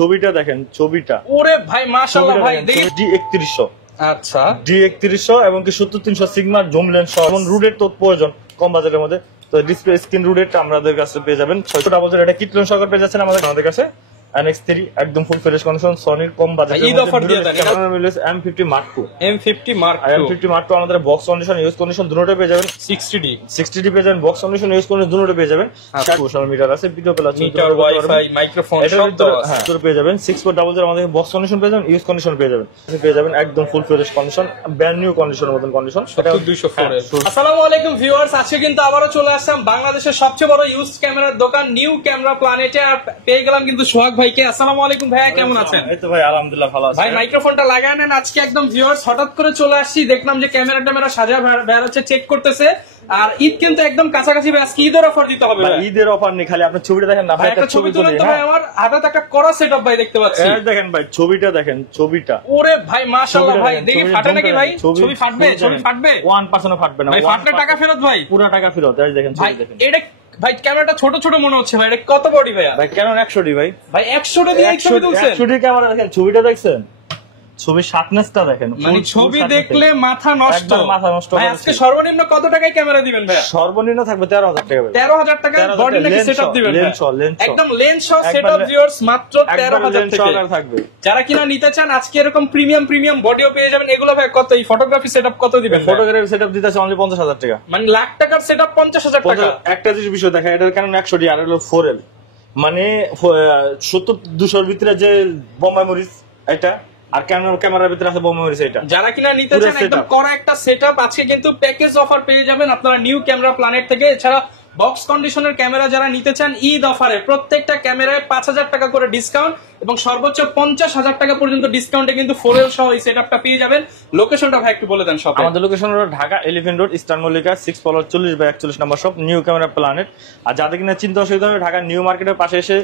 ছবিটা দেখেন, ছবিটা ওরে ভাই মাশাআল্লাহ ভাই দেখি D3100। আচ্ছা D3100 এবং কি 70300 সিগমা জুম লেন্স সহ এবং রুটের তো প্রয়োজন কম বাজেটের মধ্যে, তো ডিসপ্লে স্ক্রিন রুটেরটা আমাদের কাছে পেয়ে যাবেন 600 এটা কিট লেন্স সহকারে পেয়ে যাচ্ছেন আমাদের কাছে। NX3 একদম ফুল ফ্রেশ কন্ডিশন, সনির কম বাজেটের ঈদ অফার দিয়ে দেন ক্যামেরা মিলেছে M50 Mark II। M50 Mark II M50 Mark II আমাদের বক্স কন্ডিশন ইউজ কন্ডিশন দুটোই পেয়ে যাবেন। 60D পেয়ে যাবেন, বক্স কন্ডিশন ইউজ কন্ডিশন দুটোই পেয়ে যাবেন। 60 মিটার আছে, video plus metre wifi microphone সব তো আছে। হ্যাঁ পেয়ে যাবেন। 6400 আমাদের বক্স কন্ডিশন পেয়ে যাবেন, ইউজ কন্ডিশন পেয়ে যাবেন একদম full fresh condition, brand new কন্ডিশনের মতন কন্ডিশন। 204 এর। আসসালামু আলাইকুম ভিউয়ার্স, আজকে কিন্তু আবারো চলে আসলাম বাংলাদেশের সবচেয়ে বড় ইউজ ক্যামেরার দোকান নিউ ক্যামেরা প্ল্যানেটে, আর পেয়ে গেলাম কিন্তু সোহাগ ভাইকে। আসসালামু আলাইকুম ভাইয়া, কেমন আছেন? এই তো ভাই আলহামদুলিল্লাহ ভালো আছি ভাই। মাইক্রোফোনটা লাগায় নেন। আজকে একদম ভিউয়ার্স হঠাৎ করে চলে আসছি, দেখলাম যে ক্যামেরা সাজা বেরোচ্ছে, চেক করতেছে। আর ঈদ কিন্তু একদম কাছাকাছি, আজকে ঈদের অফার দিতে হবে ভাই। ঈদের অফার নেই, খালি আপনি ছবিটা দেখেন না ভাই, একটা ছবি তুলেন তো ভাই। আমার হাতে একটা করা সেটআপ ভাই দেখতে পাচ্ছি। দেখেন ভাই ছবিটা দেখেন, ছবিটা ওরে ভাই মাশাআল্লাহ ভাই দেখি ফাটে নাকি ভাই? ছবি ফাটবে? ছবি ফাটবে 1% ফাটবে না ভাই। ফাটলে টাকা ফেরত ভাই, পুরো টাকা ফেরত। এই দেখেন ভাই ছবি দেখেন এটা ভাই ক্যামেরাটা ছোট ছোট মনে হচ্ছে ভাই, এটা কত বডি ভাই? ভাই কেন 100D ভাই? ভাই 100 দিয়ে এই ছবি তুলছেন? 100D ক্যামেরা দেখেন, ছবিটা দেখছেন, ছবি শার্পনেসটা দেখেন, মানে ছবি দেখলে মাথা নষ্ট, মাথা নষ্ট। ভাই আজকে সর্বনিম্ন কত টাকায় ক্যামেরা দিবেন ভাই? সর্বনিম্ন থাকবে 13000 টাকা ভাই। 13000 টাকা বডি নাকি সেটআপ দিবেন? লেন্স একদম লেন্স সহ সেটআপ ভিউয়ার্স মাত্র 13000 টাকা থাকবে। যারা কিনা নিতে চান আজকে এরকম প্রিমিয়াম বডিও পেয়ে যাবেন। এগুলো ভাই কত? এই ফটোগ্রাফি সেটআপ কত দিবেন? ফটোগ্রাফি সেটআপ দিতেছে অনলি 50000 টাকা, মানে লাখ টাকার সেটআপ 50000 টাকা। একটা জিনিস বিষয় দেখা, এটার কারণ 100D আর হলো 4L, মানে 70-200 ভিতরে যে বোম্বাই মরিচ এটা, আর ক্যামেরার ভিতরে আছে বোম্বাই মরিচ এটা। যারা কিনা নিতে চান একদম করা একটা সেটআপ আজকে কিন্তু প্যাকেজ অফার পেয়ে যাবেন আপনারা নিউ ক্যামেরা প্ল্যানেট থেকে। এছাড়া বক্স কন্ডিশনের ক্যামেরা যারা নিতে চান ঈদ অফারে প্রত্যেকটা ক্যামেরায় 5000 টাকা করে ডিসকাউন্ট এবং সর্বোচ্চ 50000 টাকা পর্যন্ত ডিসকাউন্টে কিন্তু 4L সহ এই সেটআপটা পেয়ে যাবেন। লোকেশনটা ভাই একটু বলে দেন সব। আমাদের লোকেশন হলো Dhaka elephant road, eastern Mallika 6/40/41 নম্বর শপ, নিউ ক্যামেরা প্ল্যানেট। আর যাদের কিনা চিন্তা অসুবিধা হবে ঢাকা নিউ মার্কেটের পাশে এসে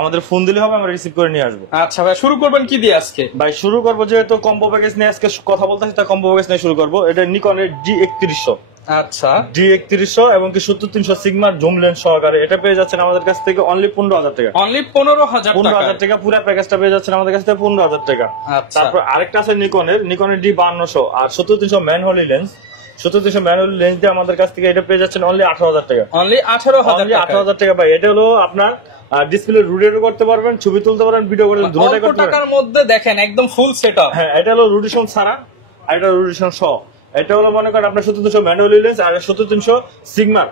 আমাদের ফোন দিলে হবে, আমরা রিসিভ করে নিয়ে আসবো। আচ্ছা ভাই শুরু করবেন কি দিয়ে আজকে? ভাই শুরু করবো যেহেতু কম্বো প্যাকেজ নিয়ে আজকে কথা বলতেছি, তা কম্বো প্যাকেজ নিয়ে শুরু করবো। এটা নিকনের D3100। আচ্ছা D3100 এবং কি 70300 সিগমা জুম লেন্স সহকারে এটা পেয়ে যাচ্ছেন আমাদের কাছ থেকে অনলি 15000 টাকা। অনলি 15000 টাকা পুরো প্যাকেজটা পেয়ে যাচ্ছেন আমাদের কাছ থেকে 15000 টাকা। তারপর আরেকটা আছে নিকনের D5200 আর 70300 ম্যানহোলি লেন্স। 70300 ম্যানহোলি লেন্স দিয়ে আমাদের কাছ থেকে এটা পেয়ে যাচ্ছেন অনলি 18000 টাকা। অনলি 18000 টাকা ভাই। এটা হলো আপনার ডিসপ্লে রোটেট করতে পারবেন, ছবি তুলতে পারবেন, ভিডিও করতে দুটোই করতে পারবেন। টাকার মধ্যে দেখেন একদম ফুল সেটআপ। হ্যাঁ এটা হলো রোটেশন ছাড়া, আর এটা রোটেশন সহ। এটা হলো মনে করেন আপনার 70300 ম্যানুয়াল লেন্স আর 70300 সিগমা।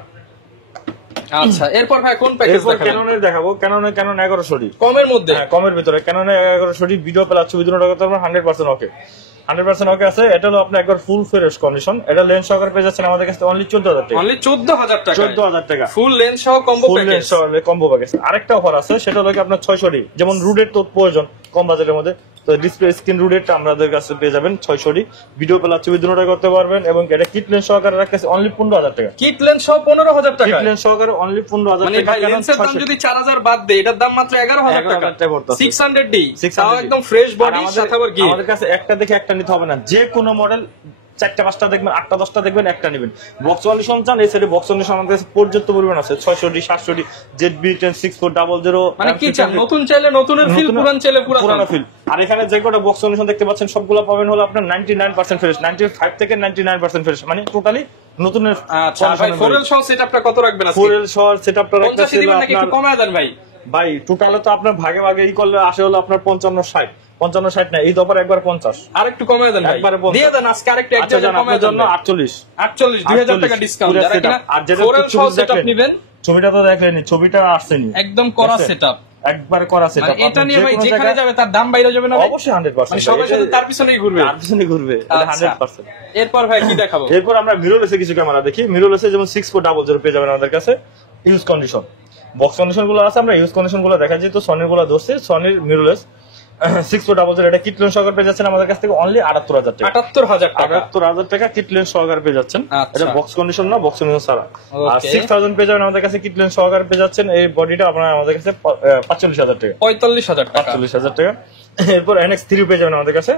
আচ্ছা এরপর ভাই কোন প্যাকেজ দেখাবেন? ক্যাননের দেখাবো, ক্যানন 1100D কমের মধ্যে। হ্যাঁ কমের ভিতরে ক্যাননের 1100D ভিডিও প্লাস ছবি দুটো করতে পারবেন 100% ওকে। 100% ওকে আছে। এটা হলো আপনার একবার ফুল ফ্রেশ কন্ডিশন। এটা লেন্স সহকারে পেয়ে যাচ্ছেন আমাদের কাছে অনলি 14000 টাকা। অনলি 14000 টাকা। 14000 টাকা ফুল লেন্স সহ কম্বো প্যাকেজ। ফুল লেন্স সহ কম্বো প্যাকেজ। আরেকটা অফার আছে, সেটা হলো কি আপনার 600D, যেমন রুটের তো প্রয়োজন কম বাজেটের মধ্যে, তো ডিসপ্লে স্ক্রিন রুটেরটা আমাদের কাছে পেয়ে যাবেন 600D ভিডিও প্লাস ছবি দুটোই করতে পারবেন। এবং এটা কিট লেন্স সহকারে রাখতেছে অনলি 15000 টাকা। কিট লেন্স সহ 15000 টাকা। কিট লেন্স সহকারে অনলি 15000 মানে ভাই লেন্সের দাম যদি 4000 বাদ দেই, এটার দাম মাত্র 11000 টাকা। 600D তাও একদম ফ্রেশ বডি সাথে আবার কি। আমাদের কাছে একটা দেখে একটা নিতে হবে না, যে কোনো মডেল 4টা-5টা দেখবেন, 8টা 10টা দেখবেন, একটা নেবেন। বক্স সলিউশন চান, এই সাইডে বক্স সলিউশন আমাদের কাছে পর্যাপ্ত পরিমাণ আছে। 600D 700D ZB-106400। মানে কি চান? নতুন চাইলে নতুনের ফিল, পুরান চাইলে পুরানো ফিল। আর এখানে যে কটা বক্স সলিউশন দেখতে পাচ্ছেন সবগুলো পাবেন হলো আপনার 99% ফ্রেশ, 95 থেকে 99% ফ্রেশ, মানে টোটালি নতুনের। আচ্ছা ভাই 4L সহ সেটআপটা কত রাখবেন আজকে? 4L সহ সেটআপটা রাখতেছি নাকি একটু কমায় দেন ভাই? ভাই টোটালে তো আপনার ভাগে ভাগে ই করলে আসে হলো আপনার 55-60 না, এই তো আবার একবার 50 আর একটু কমায় দেন ভাই, দিয়ে দেন আজকে আরেকটু এক জায়গা কমায় দেন। 48 2000 টাকা ডিসকাউন্ট। যারা কিনা আর যেটা 4L সহ সেটআপ নেবেন, ছবিটা তো দেখলেনই, ছবিটা আসছেনি একদম করা সেটআপ, একবার করা সেটআপ। এটা নিয়ে ভাই যেখানে যাবে তার দাম বাইরে যাবে না? অবশ্যই 100%, মানে সবাই শুধু তার পিছনেই ঘুরবে, তার পিছনে ঘুরবে 100%। এরপর ভাই কি দেখাবো? এরপর আমরা মিররলেসে কিছু ক্যামেরা দেখি। মিররলেসে যেমন 6400 পেয়ে যাবেন আমাদের কাছে ইউজ কন্ডিশন। বক্স কন্ডিশন গুলো আছে, আমরা ইউজ কন্ডিশন গুলো দেখা যায়। তো সনির গুলো ধরছে, সনির মিররলেস 6400 এটা কিট লেন্স সহকারে পেয়ে যাচ্ছেন আমাদের কাছ থেকে অনলি 78000 টাকা। 78000 টাকা কিট লেন্স সহকারে পেয়ে যাচ্ছেন। এটা বক্স কন্ডিশন না, বক্স কন্ডিশন ছাড়া। আর 6000 পেয়ে যাবেন আমাদের কাছে কিট লেন্স সহকারে পেয়ে যাচ্ছেন। এই বডিটা আপনারা আমাদের কাছে 45000 টাকা। 45000 টাকা। 45000 টাকা। এরপর NX3 পেয়ে যাবেন আমাদের কাছে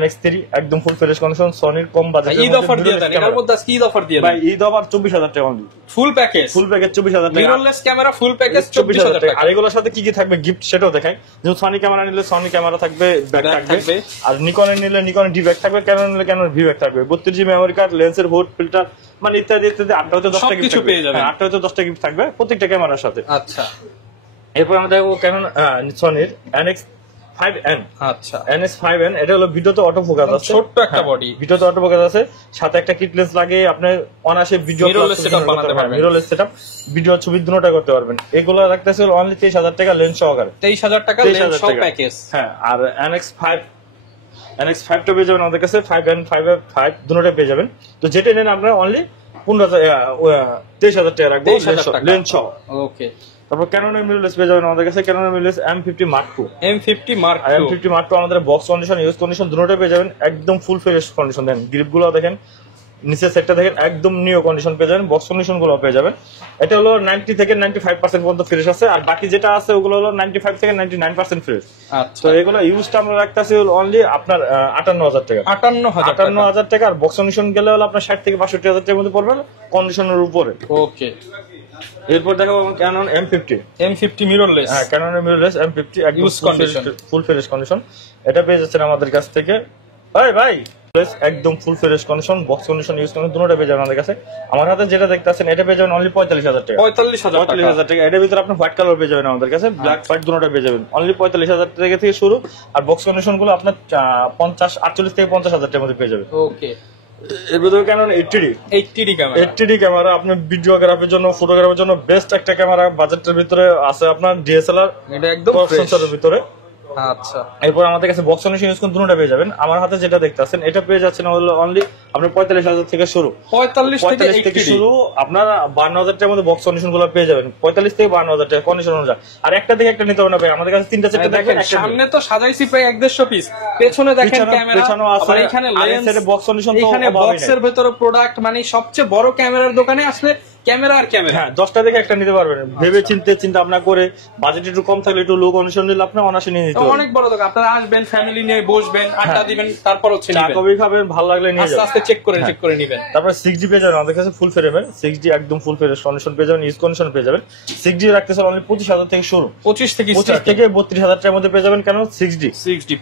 NX3 একদম ফুল ফ্রেশ কন্ডিশন, সনির কম বাজেটের ঈদ অফার দিয়ে দেন, এটার মধ্যে আজকে ঈদ অফার দিয়ে দেন ভাই। ঈদ অফার 24000 টাকা অনলি, ফুল প্যাকেজ 24000 টাকা। মিররলেস ক্যামেরা ফুল প্যাকেজ 24000 টাকা। আর এগুলোর সাথে কি কি থাকবে গিফট সেটাও দেখাই। যেমন সনি ক্যামেরা নিলে সনি ক্যামেরা থাকবে, ব্যাক থাকবে। আর নিকনের নিলে নিকনের ডি ব্যাক থাকবে, ক্যানন নিলে ক্যানন ভি ব্যাক থাকবে, 32 জিবি মেমরি কার্ড, লেন্সের হুড, ফিল্টার, মানে ইত্যাদি ইত্যাদি। 8টা হতে 10টা গিফট কিছু পেয়ে যাবেন। 8টা হতে 10টা গিফট থাকবে প্রত্যেকটা ক্যামেরার সাথে। আচ্ছা, এরপর আমরা দেখবো ক্যানন সনির NX5N। আচ্ছা, NX5N এটা হলো ভিডিওতে অটো ফোকাস আছে, ছোট্ট একটা বডি, ভিডিওতে অটো ফোকাস আছে, সাথে একটা কিট লেন্স লাগে। আপনি অনায়াসে ভিডিও মিররলেস সেটআপ বানাতে পারবেন, মিররলেস সেটআপ, ভিডিও ছবি দুটোটা করতে পারবেন। এগুলো রাখতেছে অনলি 23000 টাকা লেন্স সহকারে, 23000 টাকা লেন্স সহ প্যাকেজ। হ্যাঁ, আর NX5 টা পেয়ে যাবেন আমাদের কাছে, 5N 5 দুটোটা পেয়ে যাবেন। তো যেটা নেন আপনারা অনলি 23000 টাকা রাখবো লেন্স সহ। ওকে, তারপর ক্যাননের মিররলেস পেয়ে যাবেন আমাদের কাছে, ক্যাননের mirrorless M50 Mark II। M50 Mark II, M50 Mark II আমাদের বক্স কন্ডিশন, ইউজ কন্ডিশন দুটোটাই পেয়ে যাবেন, একদম ফুল ফ্রেশ কন্ডিশন। দেন গ্রিপ গুলো দেখেন, নিচের সেটটা দেখেন একদম নিউ কন্ডিশন পেয়ে যাবেন, বক্স কন্ডিশন গুলো পেয়ে যাবেন। এটা হলো 90 থেকে 95% পর্যন্ত ফ্রেশ আছে, আর বাকি যেটা আছে ওগুলো হলো 95 থেকে 99% ফ্রেশ। আচ্ছা, তো এগুলো ইউজটা আমরা রাখতেছি অনলি আপনার 58000 টাকা, 58000 টাকা। আর বক্স কন্ডিশন গেলে হলো আপনার 60 থেকে 65000 টাকার মধ্যে পড়বে কন্ডিশনের উপরে। ওকে, এরপর দেখাবো ক্যানন M50 মিররলেস। হ্যাঁ, ক্যাননের মিররলেস M50 একদম ফুল ফ্রেশ কন্ডিশন। এটা পেয়ে যাচ্ছেন আমাদের কাছ থেকে ভাই একদম full fresh condition, box condition, use condition দুটোটা পেয়ে যাবেন আমাদের কাছে। আমার হাতে যেটা দেখতে আছেন এটা পেয়ে যাবেন অনলি 45000 টাকা, 45000 টাকা। এটার ভিতরে আপনি হোয়াইট কালার পেয়ে যাবেন আমাদের কাছে, ব্ল্যাক হোয়াইট দুটোটা পেয়ে যাবেন অনলি 45000 টাকা থেকে শুরু। আর বক্স কন্ডিশন গুলো আপনার 48 থেকে 50000 টাকার মধ্যে পেয়ে যাবেন। ওকে, এর ভিতরে Canon 80D camera, 80D camera আপনার ভিডিওগ্রাফির জন্য, ফটোগ্রাফির জন্য বেস্ট একটা ক্যামেরা। বাজেটের ভিতরে আছে আপনার DSLR, এটা একদম সেন্সরের ভিতরে। আচ্ছা, এরপর আমাদের কাছে বক্স কন্ডিশন ইউজ করে দুটোটা পেয়ে যাবেন। আমার হাতে যেটা দেখতেছেন এটা পেয়ে যাচ্ছেন অনলি আপনার 45000 থেকে শুরু, 45 থেকে শুরু। আপনার 52000 টাকার মধ্যে বক্স কন্ডিশন গুলো পেয়ে যাবেন, 45 থেকে 52000 টাকা কন্ডিশন অনুযায়ী। আর একটা থেকে একটা নিতে হবে না ভাই, আমাদের কাছে 3টা 4টা দেখেন। সামনে তো সাজাইছি প্রায় 150 পিস, পেছনে দেখেন ক্যামেরা, আবার এখানে লেন্স, বক্স কন্ডিশন, এখানে বক্সের ভিতরে প্রোডাক্ট। মানে সবচেয়ে বড় ক্যামেরার দোকানে আসলে ক্যামেরা আর ক্যামেরা। হ্যাঁ, 10টা থেকে একটা নিতে পারবেন। ভেবে চিন্তা ভাবনা করে, বাজেট একটু কম থাকলে, একটু লো কন্ডিশন নিলে আপনি অনায়াসে নিয়ে নিতে পারবেন। অনেক বড় দোকান, আপনারা আসবেন, ফ্যামিলি নিয়ে বসবেন, আড্ডা দিবেন, তারপর হচ্ছে চা কফি খাবেন, ভালো লাগলে নিয়ে যাবেন, আস্তে চেক করে নেবেন। তারপর 6D পেয়ে যাবেন আমাদের কাছে, ফুল ফ্রেমের 6D একদম ফুল ফ্রেশ কন্ডিশন পেয়ে যাবেন, ইউজ কন্ডিশন পেয়ে যাবেন। 6D রাখতেছেন অনলি 25000 থেকে শুরু, 25 থেকে 32000 টাকার মধ্যে পেয়ে যাবেন। কেন 6D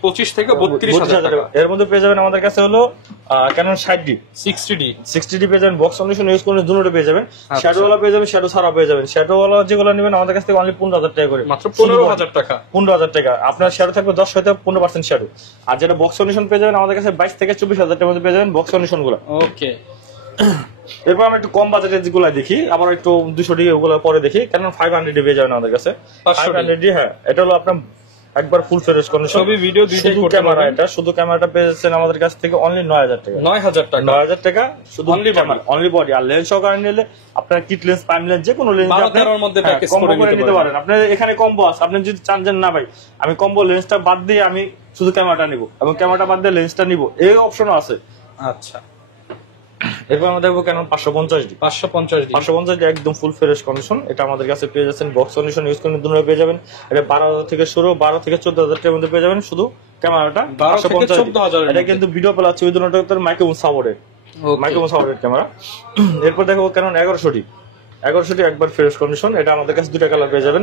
25 থেকে 32000 টাকা। এর মধ্যে পেয়ে যাবেন আমাদের কাছে হলো ক্যানন 60D পেয়ে যাবেন, বক্স কন্ডিশন ইউজ করে দুটোটা পেয়ে যাবেন। শ্যাডো ওয়ালা পেয়ে যাবেন, শ্যাডো ছাড়া পেয়ে যাবেন। শ্যাডো ওয়ালা যেগুলো নেবেন আমাদের কাছ থেকে অনলি 15000 টাকা করে, মাত্র 15000 টাকা। 15000 টাকা আপনার শ্যাডো থাকবে 10 হইতে 15% শ্যাডো। আর যেটা বক্স কন্ডিশন পেয়ে যাবেন আমাদের কাছে 22 থেকে 24000 টাকার মধ্যে পেয়ে যাবেন বক্স কন্ডিশন গুলো। ওকে, এরপর আমরা একটু কম বাজেটের যেগুলো দেখি, আবার একটু 200D ওগুলো পরে দেখি। কারণ 500D পেয়ে যাবেন আমাদের কাছে, 500D। হ্যাঁ, এটা হলো আপনার একবার ফুল ফ্রেশ কন্ডিশন, ছবি ভিডিও দুইটাই করতে ক্যামেরা। পারবেন। এটা শুধু ক্যামেরাটা পেয়েছেন আমাদের কাছ থেকে অনলি 9000 টাকা, 9000 টাকা শুধু অনলি বডি। আর লেন্স সহকারে নিলে আপনার কিট লেন্স, প্রাইম লেন্স, যে কোনো লেন্স আপনার মধ্যে প্যাকেজ করে নিতে পারেন। আপনি এখানে কম্বো আছে, আপনি যদি চান যে না ভাই আমি কম্বো লেন্সটা বাদ দিয়ে আমি শুধু ক্যামেরাটা নিব, এবং ক্যামেরাটা বাদ দিয়ে লেন্সটা নিব, এই অপশনও আছে। আচ্ছা, এরপর আমরা দেখবো কেন 550D একদম ফুল ফ্রেশ কন্ডিশন। এটা আমাদের কাছে পেয়ে যাচ্ছেন, বক্স কন্ডিশন ইউজ করে দুটোই পেয়ে যাবেন। এটা 12000 থেকে শুরু, 12 থেকে 14000 টাকার মধ্যে পেয়ে যাবেন শুধু ক্যামেরাটা। 550D এটা কিন্তু ভিডিও প্লাস ওই দুটোটার মাইক্রোফোন সাপোর্টেড ক্যামেরা। এরপর দেখো কেন 1100D একবার ফ্রেশ কন্ডিশন। এটা আমাদের কাছে দুটো কালার পেয়ে যাবেন,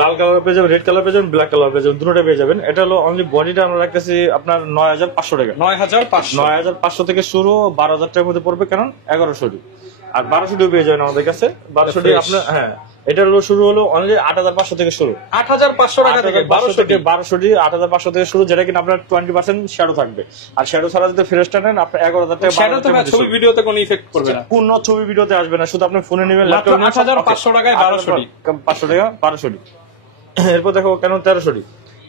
লাল কালার পেয়ে যাবেন, রেড কালার পেয়ে যাবেন, ব্ল্যাক কালার পেয়ে যাবেন, দুটোটা পেয়ে যাবেন। এটা হলো অনলি বডিটা আমরা রাখতেছি আপনার 9500 টাকা, 9500 থেকে শুরু, 12000 টাকার মধ্যে পড়বে কারণ 1100D। আর 1200D পেয়ে যাবেন আমাদের কাছে, 1200D আপনার। হ্যাঁ, এটা হলো শুরু হলো অনলি 8500 থেকে শুরু, 8500 টাকা থেকে 1200D 8500 থেকে শুরু, যেটা কিনা আপনার 20% শ্যাডো থাকবে। আর শ্যাডো ছাড়া যদি ফ্রেশটা নেন আপনার 11000 টাকা। শ্যাডো তো ছবি ভিডিওতে কোনো ইফেক্ট করবে না, কোন ছবি ভিডিওতে আসবে না, শুধু আপনি ফোনে নেবেন, ল্যাপটপে নেবেন। 8500 টাকায় 1200D, 500 টাকা 1200D। এরপর দেখো Canon 1300D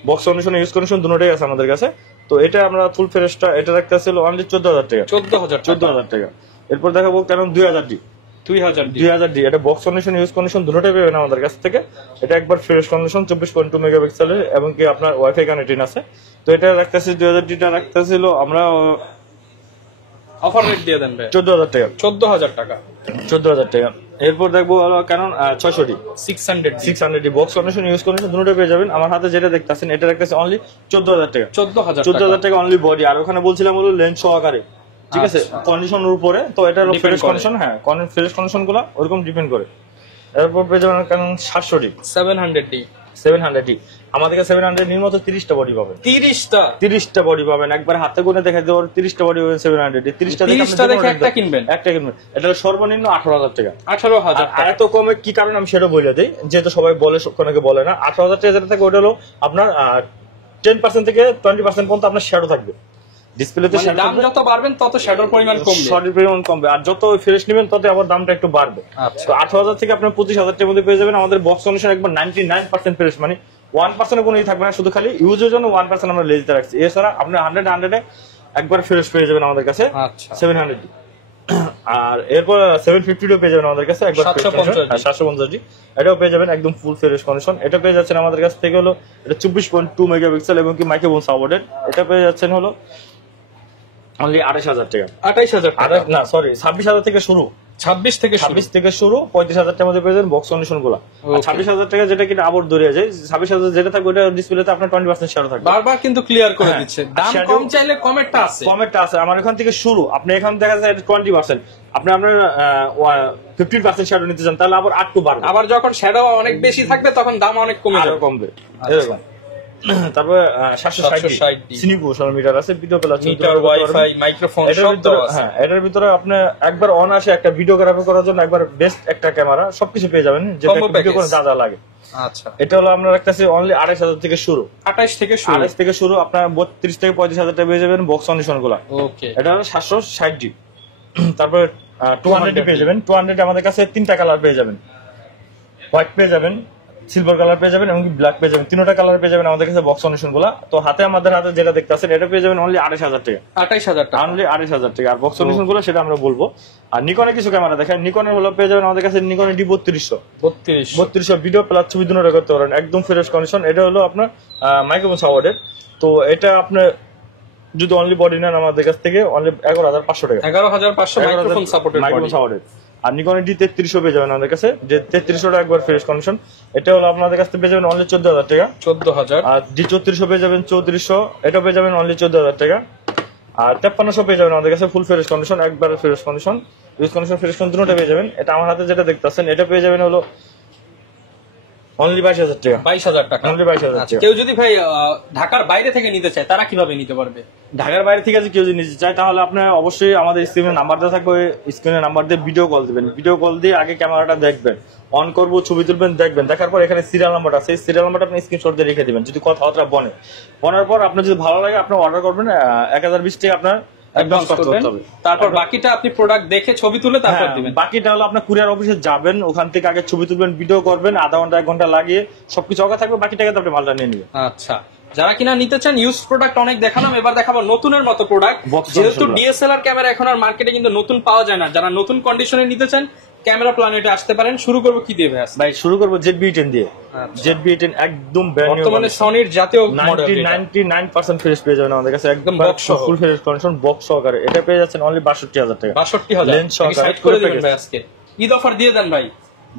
box condition, use condition দুটোটাই আছে আমাদের কাছে। তো এটা আমরা ফুল ফ্রেশটা এটা রাখতে ছিল অনলি 14000 টাকা, 14000 টাকা। এরপর দেখাবো কেন 2000D এটা বক্স কন্ডিশন, ইউজ কন্ডিশন দুটোটাই পাবেন আমাদের কাছ থেকে। এটা একবার ফ্রেশ কন্ডিশন, 24.2 মেগাপিক্সেলের, এবং কি আপনার ওয়াইফাই কানেক্টিং আছে। তো এটা রাখতেছি 2000D টা রাখতেছিল আমরা অফার রেট দিয়ে দেন ভাই 14000 টাকা, 14000 টাকা। এরপর দেখবো হলো Canon 600D 600D box condition use condition দুটোটা পেয়ে যাবেন। আমার হাতে যেটা দেখতেছেন এটা রাখতেছে অনলি 14000 টাকা। 14000 টাকা অনলি বডি। আর ওখানে বলছিলাম হলো লেন্স সহকারে, ঠিক আছে, কন্ডিশনের উপরে। তো এটা হলো ফ্রেশ কন্ডিশন, হ্যাঁ ফ্রেশ কন্ডিশন গুলো ওরকম ডিপেন্ড করে। এরপর পেয়ে যাবেন ক্যানন 700D 700D আমাদের কাছে 700 এর মতো 30টা বডি পাবেন। 30টা বডি পাবেন, একবার হাতে গুনে দেখাই দেব। 30টা বডি পাবেন 700 এর। 30টা দেখে একটা কিনবেন। এটা সর্বনিম্ন 18000 টাকা। 18000 আর এত কমে কি কারণ আমি সেটা বলে দেই, যেহেতু সবাই বলে অনেকে বলে না। 18000 টাকা যেটা থাকে ওটা হলো আপনার 10% থেকে 20% পর্যন্ত আপনার শ্যাডো থাকবে ডিসপ্লেতে। দাম যত বাড়বেন তত শ্যাডোর পরিমাণ কমবে, শ্যাডোর পরিমাণ কমবে। আর যত ফ্রেশ নেবেন তত আবার দামটা একটু বাড়বে। তো 18000 থেকে আপনার 25000 টাকার মধ্যে পেয়ে যাবেন। আমাদের বক্স কন্ডিশন একবার 99% ফ্রেশ, মানে 1% কোনো থাকবে না, শুধু খালি ইউজের জন্য 1% আমরা লেজিতে রাখছি। এছাড়া আপনি 100 একবার ফ্রেশ পেয়ে যাবেন আমাদের কাছে 700D। আর এরপর 750 পেয়ে যাবেন আমাদের কাছে একবার 750D। এটাও পেয়ে যাবেন একদম ফুল ফ্রেশ কন্ডিশন। এটা পেয়ে যাচ্ছেন আমাদের কাছ থেকে হলো এটা 24.2 মেগাপিক্সেল এবং কি মাইক্রোফোন সাপোর্টেড। এটা পেয়ে যাচ্ছেন হলো অনলি 28000 টাকা। 28000 টাকা না সরি 26000 থেকে শুরু। 26 থেকে শুরু 35000 টাকার মধ্যে পেয়ে যাবেন বক্স কন্ডিশন গুলো। 26000 টাকা যেটা কিনা আবার ধরে যায় 26000 যেটা থাকবে ওটা ডিসপ্লেতে আপনার 20% শেয়ার থাকবে। বারবার কিন্তু ক্লিয়ার করে দিচ্ছে। দাম কম চাইলে কমেরটা আছে আমার এখান থেকে শুরু। আপনি এখান দেখা যায় 20%, আপনি আপনার 15% শ্যাডো নিতে চান তাহলে আবার একটু বাড়বে। আবার যখন শ্যাডো অনেক বেশি থাকবে তখন দাম অনেক কমবে এরকম। তারপর 760 সিনিকো মিটার আছে, video plus metre, wifi, microphone সব তো আছে। হ্যাঁ এটার ভিতরে আপনি একবার অন আসে একটা ভিডিওগ্রাফি করার জন্য একবার বেস্ট একটা ক্যামেরা সবকিছু পেয়ে যাবেন, যেটা ভিডিও করে যা লাগে। আচ্ছা এটা হলো আপনার কাছে অনলি 28000 থেকে শুরু। 28 থেকে শুরু আপনার 32 থেকে 35000 টাকা পেয়ে যাবেন বক্স কন্ডিশন গুলো। ওকে এটা হলো 760D। তারপর 200D পেয়ে যাবেন। 200 আমাদের কাছে 3টা কালার পেয়ে যাবেন, হোয়াইট পেয়ে যাবেন, সিলভার কালার পেয়ে যাবেন এবং ব্ল্যাক পেয়ে যাবেন। 3টা কালার পেয়ে যাবেন আমাদের কাছে বক্স কন্ডিশন গুলো। তো আমাদের হাতে যেটা দেখতে আছেন এটা পেয়ে যাবেন অনলি 28000 টাকা। 28000 টাকা অনলি 28000 টাকা। আর বক্স কন্ডিশন গুলো সেটা আমরা বলবো। আর নিকনের কিছু ক্যামেরা দেখেন, নিকনের হলো পেয়ে যাবেন আমাদের কাছে নিকন D3200 ভিডিও প্লাস ছবি দুটো করতে পারেন, একদম ফ্রেশ কন্ডিশন। এটা হলো আপনার মাইক্রোফোন সাপোর্টেড। তো এটা আপনার যদি অনলি বডি নেন আমাদের কাছ থেকে অনলি 11500 টাকা। 11500 মাইক্রোফোন সাপোর্টেড। আর নিকনের D3300 পেয়ে যাবেন আমাদের কাছে, যে 3300 একবার ফ্রেশ কন্ডিশন। এটা হলো আপনাদের কাছ থেকে পেয়ে যাবেন অনলি 14000 টাকা। 14000। আর D3400 পেয়ে যাবেন 3400, এটা পেয়ে যাবেন অনলি 14000 টাকা। আর 5300 পেয়ে যাবেন আমাদের কাছে ফুল ফ্রেশ কন্ডিশন, একবার fresh condition, use condition fresh condition দুটোটা পেয়ে যাবেন। এটা আমার হাতে যেটা দেখতেছেন এটা পেয়ে যাবেন হলো অনলি 22000 টাকা। 22000 টাকা অনলি 22000 টাকা। কেউ যদি ভাই ঢাকার বাইরে থেকে নিতে চায় তারা কিভাবে নিতে পারবে? ঢাকার বাইরে থেকে কেউ যদি নিতে চায় তাহলে আপনি অবশ্যই আমাদের স্ক্রিনে নাম্বার দেওয়া থাকবে, স্ক্রিনে নাম্বার দিয়ে ভিডিও কল দিবেন। ভিডিও কল দিয়ে আগে ক্যামেরাটা দেখবেন, অন করবো, ছবি তুলবেন, দেখবেন। দেখার পর এখানে সিরিয়াল নাম্বার আছে, সিরিয়াল নাম্বারটা আপনি স্ক্রিনশট দিয়ে রেখে দিবেন। যদি কথাবার্তা বনার পর আপনার যদি ভালো লাগে আপনি অর্ডার করবেন। 1020 টাকা আপনার অ্যাডভান্স করতে হবে। তারপর বাকিটা আপনি প্রোডাক্ট দেখে ছবি তুলে তারপর দিবেন। বাকিটা হলো আপনার কুরিয়ার অফিসে যাবেন, ওখান থেকে আগে ছবি তুলবেন, ভিডিও করবেন, আধা ঘন্টা 1 ঘন্টা লাগিয়ে সবকিছু অগা থাকবে, বাকি টাকা আপনি মালটা নিয়ে নেবেন। আচ্ছা, যারা কিনা নিতে চান ইউজ প্রোডাক্ট অনেক দেখালাম, এবার দেখাবো নতুনের মতো প্রোডাক্ট। যেহেতু ডিএসএলআর ক্যামেরা এখন আর মার্কেটে কিন্তু নতুন পাওয়া যায় না, যারা নতুন কন্ডিশনে নিতে চান ক্যামেরা প্ল্যানেটে আসতে পারেন। শুরু করব কি দিয়ে ভাই? শুরু করব ZB-10 দিয়ে। ZB-10 একদম ব্র্যান্ড নিউ, বর্তমানে সনির জাতীয় মডেল। 99% ফ্রেশ পেয়ে যাবেন আমাদের কাছে, একদম ফুল ফ্রেশ কন্ডিশন বক্স সহকারে। এটা পেয়ে যাচ্ছেন অনলি 62000 টাকা। 62000 লেন্স সহকারে করে দিবেন ভাই। আজকে ঈদ অফার দিয়ে দেন ভাই।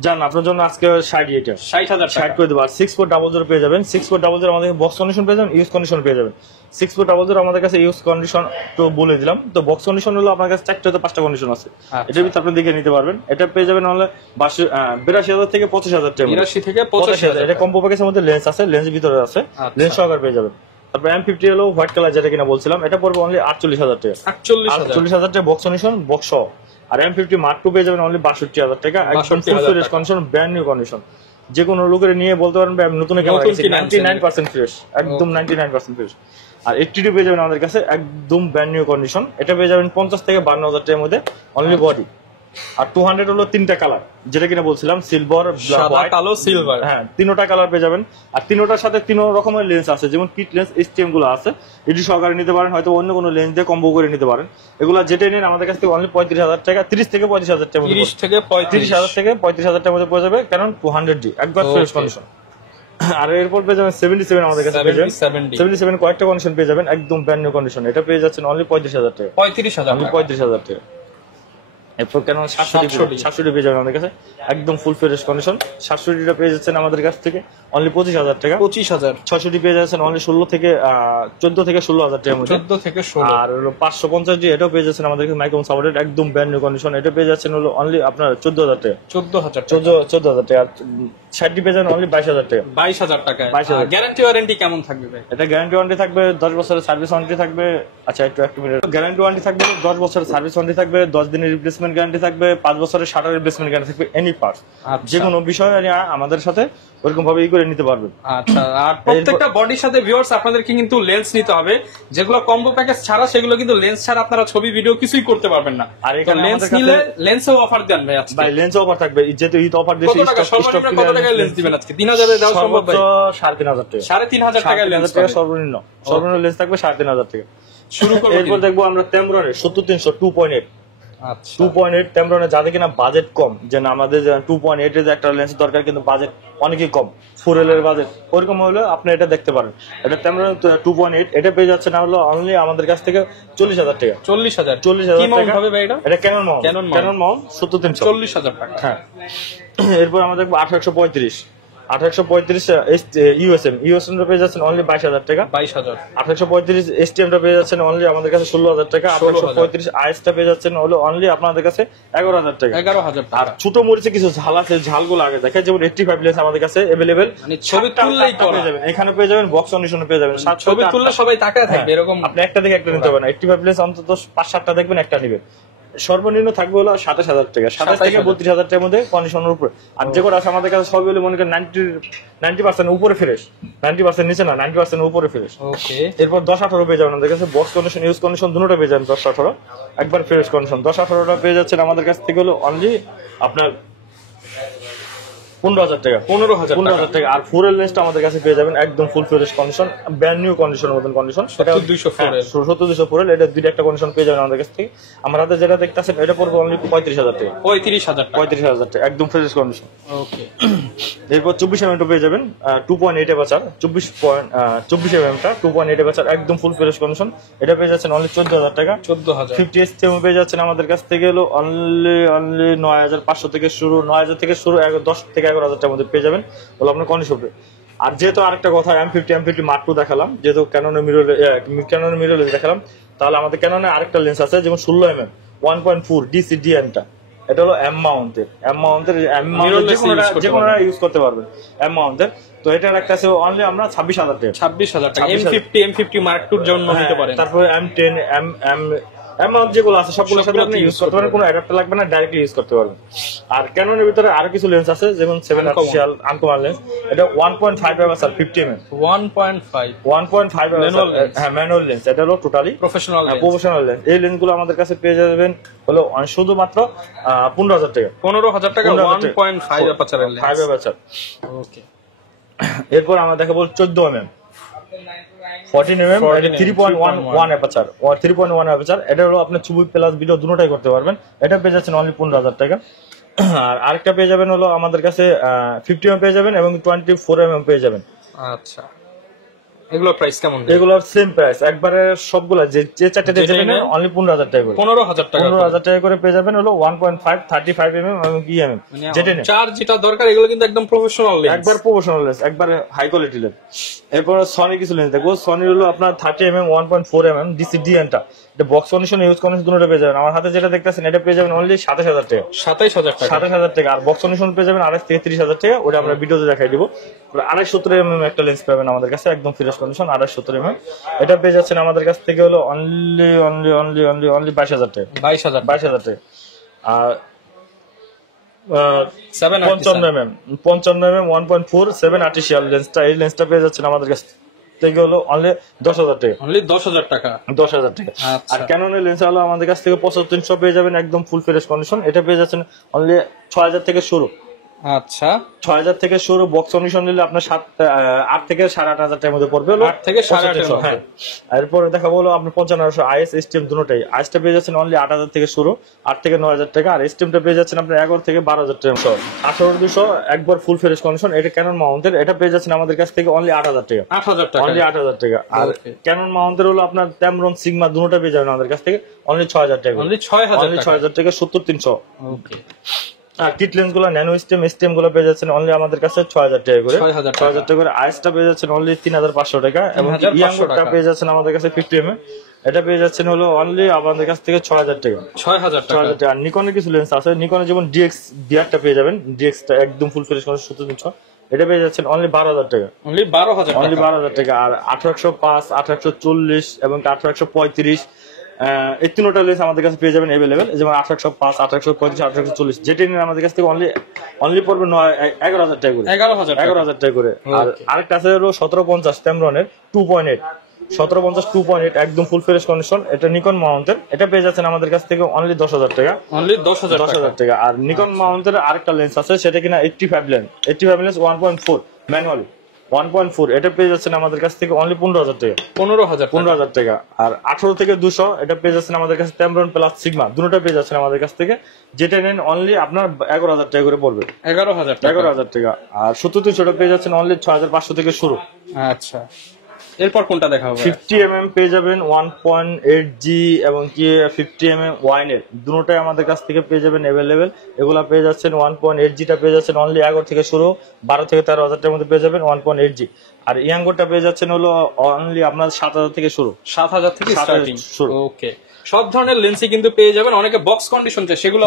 জান আপনার জন্য আজকে 60000 টাকা করে দেবো। আর 6400 পেয়ে যাবেন। 6400 আমাদের বক্স কন্ডিশন পেয়ে যাবেন, ইউজ কন্ডিশন পেয়ে যাবেন। 6400 আমাদের কাছে ইউজ কন্ডিশন তো বলে দিলাম। তো বক্স কন্ডিশন হলো আপনার কাছে 4 থেকে 5টা কন্ডিশন আছে, এটার ভিতরে আপনি দেখে নিতে পারবেন। এটা পেয়ে যাবেন হলো 82000 থেকে 85000 টাকা। 82 থেকে 85000। এটা কম্বো প্যাকেজের মধ্যে লেন্স আছে, লেন্সের ভিতরে আছে, লেন্স সহকারে পেয়ে যাবেন। তারপর M50 হলো হোয়াইট কালার যেটা কিনা বলছিলাম, এটা পড়বে অনলি 48000 টাকা। 48000 টাকা বক্স কন্ডিশন, বক্স সহ। আর M50 Mark II পেয়ে যাবেন অনলি 62000 টাকা, একদম full fresh condition, brand new condition. যে কোনো লোকের নিয়ে বলতে পারেন আমি নতুন ক্যামেরা 99% ফ্রেশ, একদম 99% ফ্রেশ। আর 82 পেয়ে যাবেন আমাদের কাছে একদম ব্র্যান্ড নিউ কন্ডিশন। এটা পেয়ে যাবেন 50 থেকে 52000 টাকার মধ্যে অনলি বডি। আর 200 হলো 3টা কালার যেটা কিনা বলছিলাম, সিলভার, সাদা, কালো, সিলভার। হ্যাঁ 3টা কালার পেয়ে যাবেন। আর 3টার সাথে 3 রকমের লেন্স আছে, যেমন কিট লেন্স, STM গুলো আছে, এটি সহকারে নিতে পারেন, হয়তো অন্য কোনো লেন্স দিয়ে কম্বো করে নিতে পারেন। এগুলো যেটা নেন আমাদের কাছ থেকে অনলি 35000 টাকা, 30 থেকে 35000 টাকা, 30 থেকে 35000 থেকে 35000 টাকার মধ্যে পড়ে যাবে, কারণ 200D একবার ফ্রেশ কন্ডিশন। আর এরপর পেয়ে যাবেন 77 আমাদের কাছে পেয়ে যাবেন। 77 কয়েকটা কন্ডিশন পেয়ে যাবেন, একদম ব্র্যান্ড নিউ কন্ডিশন। এটা পেয়ে যাচ্ছেন অনলি 35000 টাকা। 35000 35000 টাকা। এরপর কেন 760 পেয়ে যাবেন আমাদের কাছে একদম ফুল ফ্রেশ কন্ডিশন। 760টা পেয়ে যাচ্ছেন আমাদের কাছ থেকে অনলি 25,000 টাকা। 25,000। 660 পেয়ে যাচ্ছেন অনলি 14 থেকে 16,000 টাকার মধ্যে। 14 থেকে 16। আর হলো 550 এটাও পেয়ে যাচ্ছেন আমাদের কাছে মাইক্রোফোন সাপোর্টেড একদম ব্র্যান্ড নিউ কন্ডিশন। এটা পেয়ে যাচ্ছেন হলো অনলি আপনার 14,000 টাকা। 14,000 টাকা। আর 60 পেয়ে যাবেন অনলি 22,000 টাকা। 22,000 টাকা। 22,000। গ্যারান্টি ওয়ারেন্টি কেমন থাকবে ভাই? এটা গ্যারান্টি ওয়ারেন্টি থাকবে 10 বছরের সার্ভিস ওয়ারেন্টি থাকবে। আচ্ছা একটু মিনিট। গ্যারান্টি ওয়ারেন্টি থাকবে 10 বছরের সার্ভিস ওয়ারেন্টি থাকবে, 10 দিনের রিপ্লেসমেন্ট গ্যারান্টি থাকবে, 5 বছরের শাটার রিপ্লেসমেন্ট গ্যারান্টি থাকবে। এনি পার্টস যে কোনো বিষয় আমাদের সাথে ওরকম ভাবে করে নিতে পারবেন। আচ্ছা, আর প্রত্যেকটা বডির সাথে ভিউয়ার্স আপনাদেরকে কিন্তু লেন্স নিতে হবে। যেগুলো কম্বো প্যাকেজ ছাড়া সেগুলো কিন্তু লেন্স ছাড়া আপনারা ছবি ভিডিও কিছুই করতে পারবেন না। আর এখানে লেন্স নিলে লেন্সও অফার দেন ভাই আজকে। ভাই লেন্স অফার থাকবে যেহেতু ঈদ অফার দিয়েছে। কত টাকা লেন্স দিবেন আজকে? 3,000 এ দেওয়া সম্ভব ভাই? 3,500 টাকা। 3,500 টাকায় লেন্স সর্বনিম্ন লেন্স থাকবে 3,500 টাকা। শুরু করব। এরপর দেখবো আমরা টেমরনের 70-300 2.8। আচ্ছা 2.8 টেমরনের যাদের কিনা বাজেট কম, যে না আমাদের 2.8 এর একটা লেন্স দরকার কিন্তু বাজেট অনেকই কম, 4L এর বাজেট, ওরকম হলে আপনি এটা দেখতে পারেন। এটা টেমরন 2.8 এটা পেয়ে যাচ্ছে না হলো অনলি আমাদের কাছ থেকে 40,000 টাকা। 40,000 টাকা হবে ভাই? এটা ক্যানন মাউন্ট 70-300 40,000 টাকা। হ্যাঁ। এরপর আমরা দেখবো 1835 ইউএসএম পেয়ে যাচ্ছেন অনলি 22,000 টাকা। 1835 এসটিএম টা পেয়ে যাচ্ছেন অনলি আমাদের কাছে 16,000 টাকা। 1835 আইএস টা পেয়ে যাচ্ছেন হলো অনলি আপনাদের কাছে 11,000 টাকা। 11,000 টাকা। আর ছোট মরিচে কিছু ঝাল আছে, ঝালগুলো আগে দেখে, যেমন 85 লেন্স আমাদের কাছে अवेलेबल, মানে ছবি তুললেই পেয়ে যাবেন। এখানে পেয়ে যাবেন বক্স কন্ডিশনে পেয়ে যাবেন। ছবি তুললে সবাই তাকায় থাকবে এরকম। আপনি একটা দেখে একটা নিতে পারেন। 85 লেন্স অন্তত 5-7টা দেখবেন, একটা নেবেন। সর্বনিম্ন থাকবে হলো 27,000 টাকা। 27 থেকে 32,000 টাকার মধ্যে কন্ডিশনের উপরে। আর যে কটা আছে আমাদের কাছে সবই হলো মনে করেন 90% উপরে ফ্রেশ, 90% নিচে না, 90% উপরে ফ্রেশ। ওকে। এরপর 10-18 পেয়ে যাবেন আমাদের কাছে বক্স কন্ডিশন, ইউজ কন্ডিশন দুটোটা পেয়ে যাবেন। 10-18 একবার ফ্রেশ কন্ডিশন। 10-18টা পেয়ে যাচ্ছেন আমাদের কাছ থেকে হলো অনলি আপনার 15,000 টাকা। 15,000 টাকা। আর 4L লেন্সটা আমাদের কাছে পেয়ে যাবেন একদম full fresh condition, brand new কন্ডিশনের মতন কন্ডিশন। 70-200 4L এটা দুইটা একটা কন্ডিশন পেয়ে যাবেন আমাদের কাছ থেকে। আমরা হাতে যেটা দেখতেছেন এটা পড়বে অনলি 35,000 টাকা। 35,000 টাকা একদম ফ্রেশ কন্ডিশন। ওকে। এরপর 24 mm পেয়ে যাবেন 2.8 এপাচার, 24 mm টা 2.8 এপাচার একদম ফুল ফ্রেশ কন্ডিশন। এটা পেয়ে যাচ্ছেন অনলি 14,000 টাকা। 50 STM পেয়ে যাচ্ছেন আমাদের কাছ থেকে হলো অনলি 9,500 থেকে শুরু, 9,000 থেকে শুরু, 10 থেকে 11,000 টাকার মধ্যে পেয়ে যাবেন বলে আপনার কন্ডিশন। আর যেহেতু আরেকটা কথা, M50 Mark II দেখালাম, যেহেতু ক্যাননের মিররলেস দেখালাম, তাহলে আমাদের ক্যাননে আরেকটা লেন্স আছে যেমন 16 mm 1.4 DCDN টা। এটা হলো এম মাউন্টের যে কোনো ইউজ করতে পারবেন এম মাউন্টের। তো এটার একটা আছে অনলি আমরা 26,000 টাকা। 26,000 টাকা M50 Mark II জন্য নিতে পারেন। তারপরে M10 মাউন্ট যেগুলো আছে সবগুলোর সাথে আপনি ইউজ করতে পারেন, কোনো অ্যাডাপ্টার লাগবে না, ডাইরেক্টলি ইউজ করতে পারবেন। আর ক্যাননের ভিতরে আরো কিছু লেন্স আছে যেমন 7 অফিশিয়াল আনকমন লেন্স। এটা 1.5 এপাচার 50 mm 1.5 হ্যাঁ ম্যানুয়াল লেন্স। এটা হলো টোটালি প্রফেশনাল লেন্স। এই লেন্সগুলো আমাদের কাছে পেয়ে যাবেন হলো শুধুমাত্র 15,000 টাকা। 15,000 টাকা 1.5 এপাচারের লেন্স। 5 এপাচার। ওকে। এরপর আমরা দেখাবো 14 mm 14 mm 3.1 এপাচার 3.1 এপাচার। এটা হলো আপনি ছবি প্লাস ভিডিও দুটোটাই করতে পারবেন। এটা পেয়ে যাচ্ছেন অনলি 15,000 টাকা। আর আরেকটা পেয়ে যাবেন হলো আমাদের কাছে 50 mm পেয়ে যাবেন এবং 24 mm পেয়ে যাবেন। আচ্ছা, এগুলোর প্রাইস কেমন? এগুলোর সেম প্রাইস একবারে সবগুলা যে চারটে দিয়ে যাবেন অনলি 15,000 টাকা করে। 15,000 টাকা করে পেয়ে যাবেন হলো 1.5 35 mm এবং EM যেটা চার যেটা দরকার এগুলো কিন্তু একদম প্রফেশনাল লেন্স, একবার প্রফেশনাল লেন্স, একবার হাই কোয়ালিটি লেন্স। এরপর সনি কিছু লেন্স দেখবো। সনি হলো আপনার 30 mm 1.4 mm DCDN টা। এটা বক্স কন্ডিশন ইউজ কন্ডিশন দুটোটা পেয়ে যাবেন। আমার হাতে যেটা দেখতেছেন এটা পেয়ে যাবেন অনলি 27,000 টাকা। 27,000 টাকা। আর বক্স কন্ডিশন পেয়ে যাবেন 28 থেকে 30,000 টাকা। ওটা আমরা ভিডিওতে দেখাই দিব। 270 mm একটা লেন্স পাবেন আমাদের কাছে একদম ফ্রেশ কন্ডিশন 270 mm। এটা পেয়ে যাচ্ছেন আমাদের কাছ থেকে হলো অনলি 22,000 টাকা। 22,000 টাকা। আর 55 mm 1.4 7 আর্টিফিশিয়াল লেন্সটা, এই লেন্সটা পেয়ে যাচ্ছেন আমাদের কাছ থেকে হলো অনলি 10,000 টাকা। 10,000 টাকা। আর ক্যাননের লেন্স হলো আমাদের কাছ থেকে 75-300 পেয়ে যাবেন একদম ফুল ফ্রেশ কন্ডিশন। এটা পেয়ে যাচ্ছেন অনলি 6,000 থেকে শুরু, আচ্ছা 6000 থেকে শুরু, বক্স কন্ডিশন নিলে আপনার 8 থেকে 8,500 টাকার মধ্যে পড়বে হলো 8 থেকে 8,500 হ্যাঁ। এরপর দেখাবো হলো আপনার 5500 আইএস স্টিম দুটোটাই। আইএসটা পেয়ে যাচ্ছেন অনলি 8000 থেকে শুরু, 8 থেকে 9000 টাকা। আর স্টিমটা পেয়ে যাচ্ছেন আপনার 11 থেকে 12000 টাকা। 18200 একবার ফুল ফ্রেশ কন্ডিশন, এটা ক্যানন মাউন্টের, এটা পেয়ে যাচ্ছেন আমাদের কাছ থেকে অনলি 8000 টাকা। 8000 টাকা অনলি 8000 টাকা। আর ক্যানন মাউন্টের হলো আপনার ট্যামরন সিগমা দুটোটা পেয়ে যাবেন আমাদের কাছ থেকে অনলি 6000 টাকা। অনলি 6000 টাকা 70300। ওকে। আর কিট লেন্স গুলো ন্যানো স্টেম গুলো পেয়ে যাচ্ছেন অনলি আমাদের কাছে 6000 টাকা করে। 6000 টাকা করে। আইসটা পেয়ে যাচ্ছেন অনলি 3500 টাকা। এবং ইয়াংটা পেয়ে যাচ্ছেন আমাদের কাছে 50 mm, এটা পেয়ে যাচ্ছেন হলো অনলি আমাদের কাছ থেকে 6000 টাকা। 6000 টাকা। আর নিকনের কিছু লেন্স আছে, নিকনের যেমন ডিএক্স বিআরটা পেয়ে যাবেন, ডিএক্সটা একদম ফুল ফ্রেশ করে 70300, এটা পেয়ে যাচ্ছেন অনলি 12000 টাকা। অনলি 12000 অনলি 12000 টাকা। আর 1805, 1840 এবং 1835 এই তিনটা লেন্স আমাদের কাছে পেয়ে যাবেন अवेलेबल। যেমন 1805, 1835, 1840 যেটা নিয়ে আমাদের কাছ থেকে অনলি পড়বে 11000 টাকা করে। 11000 টাকা করে। আর আরেকটা আছে হলো 1750 ট্যামরনের 2.8, 1750 2.8 একদম ফুল ফ্রেশ কন্ডিশন, এটা নিকন মাউন্টের, এটা পেয়ে যাচ্ছেন আমাদের কাছ থেকে অনলি 10000 টাকা। অনলি 10000 টাকা। আর নিকন মাউন্টের আরেকটা লেন্স আছে, সেটা কিনা 85 লেন্স, 85 লেন্স 1.4 ম্যানুয়াল 1.4, এটা পেয়ে যাচ্ছেন আমাদের কাছ থেকে অনলি 15000 টাকা। 15000 টাকা। আর 18 থেকে 200 এটা পেয়ে যাচ্ছেন আমাদের কাছে ট্যামরন প্লাস সিগমা দুটোটা পেয়ে যাচ্ছেন আমাদের কাছ থেকে, যেটা নেন অনলি আপনার 11000 টাকা করে পড়বে। 11000 টাকা। আর 70300 পেয়ে যাচ্ছেন অনলি 6500 থেকে শুরু। আচ্ছা, এরপর কোনটা দেখাবো? 50 mm পেয়ে যাবেন 1.8G এবং কি 50 mm ওয়াইনের দুটোটাই আমাদের কাছ থেকে পেয়ে যাবেন अवेलेबल। এগুলা পেয়ে যাচ্ছেন 1.8G টা পেয়ে যাচ্ছেন অনলি 11 থেকে শুরু, 12 থেকে 13000 টাকার মধ্যে পেয়ে যাবেন 1.8G। আর ইয়াঙ্গোটা পেয়ে যাচ্ছেন হলো অনলি আপনার 7000 থেকে শুরু, 7000 থেকে স্টার্টিং। শুরু। ওকে, সব ধরনের লেন্সই কিন্তু পেয়ে যাবেন। অনেকে বক্স কন্ডিশন চাই, সেগুলো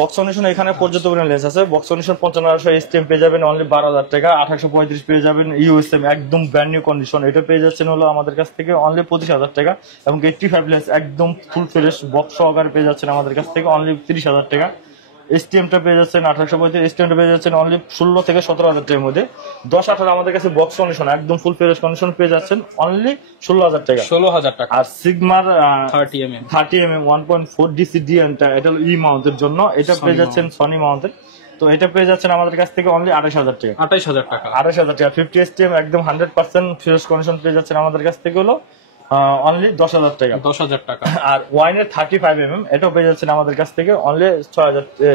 বক্স কন্ডিশন এখানে পর্যাপ্ত পরিমাণ লেন্স আছে। বক্স কন্ডিশন 5500 স্টেম পেয়ে যাবেন অনলি 12000 টাকা। 1835 পেয়ে যাবেন ইউএসএম একদম ব্র্যান্ড নিউ কন্ডিশন, এটা পেয়ে যাচ্ছেন হলো আমাদের কাছ থেকে অনলি 25000 টাকা। এবং 85 লেন্স একদম ফুল ফ্রেশ বক্স সহকারে পেয়ে যাচ্ছেন আমাদের কাছ থেকে অনলি 30000 টাকা। এসটিএমটা পেয়ে যাচ্ছেন 1835, এসটিএমটা পেয়ে যাচ্ছেন অনলি 16 থেকে 17000 টাকার মধ্যে। 10-18 আমাদের কাছে বক্স কন্ডিশন একদম ফুল ফ্রেশ কন্ডিশন পেয়ে যাচ্ছেন অনলি 16000 টাকা। 16000 টাকা। আর সিগমার 30 mm 1.4 ডিসিডিএনটা এটা হলো ই মাউন্টের জন্য, এটা পেয়ে যাচ্ছেন সনি মাউন্টের, তো এটা পেয়ে যাচ্ছেন আমাদের কাছ থেকে অনলি 28000 টাকা। 28000 টাকা। 28000 টাকা। 50 এসটিএম একদম 100% ফ্রেশ কন্ডিশন পেয়ে যাচ্ছেন আমাদের কাছ থেকে হলো অনলি 10000 টাকা। 10000 টাকা। আর ওয়াইনের 35 mm এটাও পেয়ে যাচ্ছেন আমাদের কাছ থেকে অনলি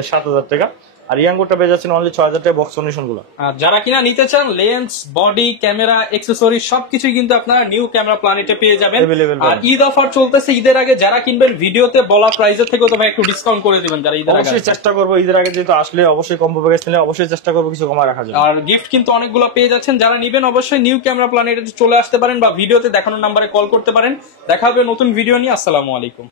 7000 টাকা। আর ইয়াঙ্গোটা পেয়ে যাচ্ছেন অনলি 6000 টাকা বক্স কন্ডিশন গুলো। আর যারা কিনা নিতে চান লেন্স, বডি, ক্যামেরা, অ্যাকসেসরি সবকিছু কিন্তু আপনারা নিউ ক্যামেরা প্ল্যানেটে পেয়ে যাবেন। আর ঈদ অফার চলতেছে, ঈদের আগে যারা কিনবেন ভিডিওতে বলা প্রাইসের থেকে তো ভাই একটু ডিসকাউন্ট করে দিবেন যারা ঈদের আগে। অবশ্যই চেষ্টা করব, ঈদের আগে যেহেতু আসলে অবশ্যই কম্বো প্যাকেজ নিলে অবশ্যই চেষ্টা করব কিছু কমায় রাখার জন্য। আর গিফট কিন্তু অনেকগুলো পেয়ে যাচ্ছেন। যারা নিবেন অবশ্যই নিউ ক্যামেরা প্ল্যানেটে চলে আসতে পারেন বা ভিডিওতে দেখানোর নম্বরে কল করতে পারেন। দেখা হবে নতুন ভিডিও নিয়ে। আসসালামু আলাইকুম।